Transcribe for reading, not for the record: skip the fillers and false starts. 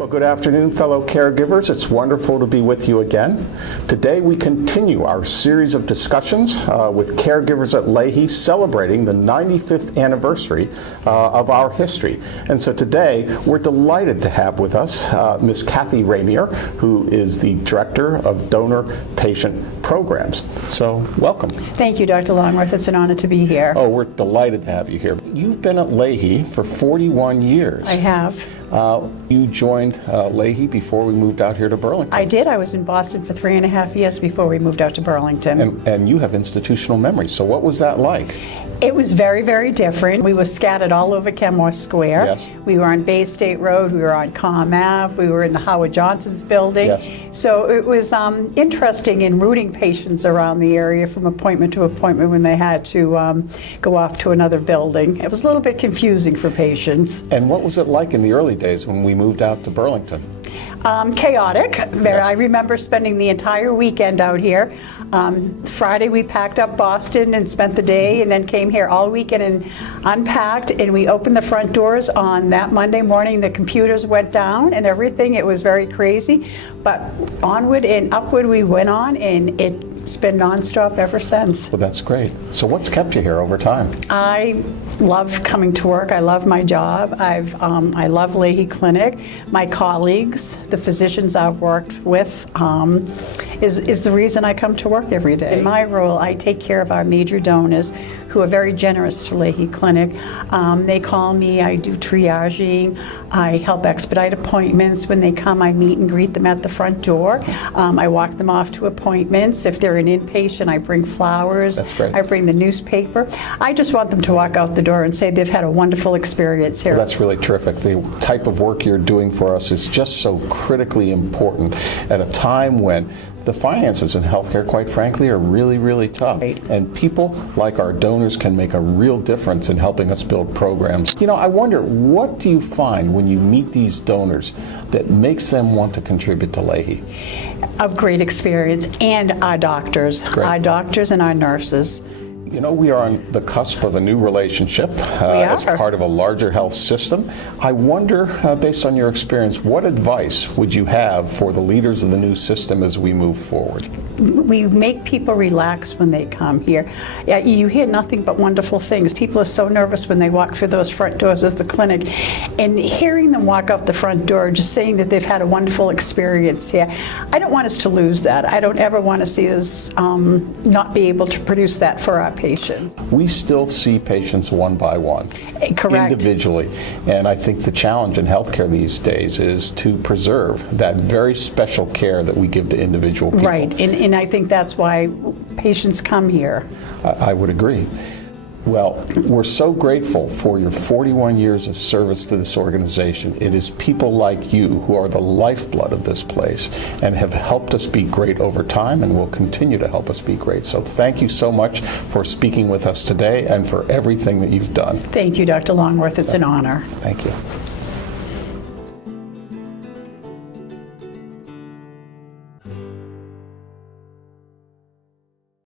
Well, good afternoon, fellow caregivers. It's wonderful to be with you again. Today we continue our series of discussions with caregivers at Leahy celebrating the 95th anniversary of our history. And so today we're delighted to have with us Ms. Kathy Rameior, who is the Director of Donor-Patient Programs. So welcome. Thank you, Dr. Longworth. It's an honor to be here. Oh, we're delighted to have you here. You've been at Leahy for 41 years. I have. You joined Leahy before we moved out here to Burlington. I did. I was in Boston for 3.5 years before we moved out to Burlington. And you have institutional memory, so what was that like? It was very, very different. We were scattered all over Kenmore Square. Yes. We were on Bay State Road, we were on Comm Ave, we were in the Howard Johnson's building. Yes. So it was interesting in routing patients around the area from appointment to appointment when they had to go off to another building. It was a little bit confusing for patients. And what was it like in the early days when we moved out to Burlington? Chaotic. Yes. I remember spending the entire weekend out here. Friday we packed up Boston and spent the day, and then came here all weekend and unpacked, and we opened the front doors on that Monday morning. The computers went down and everything. It was very crazy, but onward and upward we went on, and it's been nonstop ever since. Well, that's great. So what's kept you here over time? I love coming to work. I love my job. I love Leahy Clinic. My colleagues, the physicians I've worked with, is the reason I come to work every day. In my role, I take care of our major donors who are very generous to Leahy Clinic. They call me, I do triaging, I help expedite appointments. When they come, I meet and greet them at the front door. I walk them off to appointments. If they're an inpatient, I bring flowers. That's great. I bring the newspaper. I just want them to walk out the door and say they've had a wonderful experience here. Well, that's really terrific. The type of work you're doing for us is just so critically important at a time when the finances in healthcare, quite frankly, are really, really tough. Right. And people like our donors can make a real difference in helping us build programs. You know, I wonder, what do you find when you meet these donors that makes them want to contribute to Leahy? Of great experience, and our doctors. Great. Our doctors and our nurses. You know, we are on the cusp of a new relationship as part of a larger health system. I wonder, based on your experience, what advice would you have for the leaders of the new system as we move forward? We make people relax when they come here. You hear nothing but wonderful things. People are so nervous when they walk through those front doors of the clinic. And hearing them walk out the front door, just saying that they've had a wonderful experience here, I don't want us to lose that. I don't ever want to see us not be able to produce that for our patients. We still see patients one by one. Correct. Individually. And I think the challenge in healthcare these days is to preserve that very special care that we give to individual people. Right, and I think that's why patients come here. I would agree. Well, we're so grateful for your 41 years of service to this organization. It is people like you who are the lifeblood of this place and have helped us be great over time and will continue to help us be great. So thank you so much for speaking with us today and for everything that you've done. Thank you, Dr. Longworth. It's an honor. Thank you.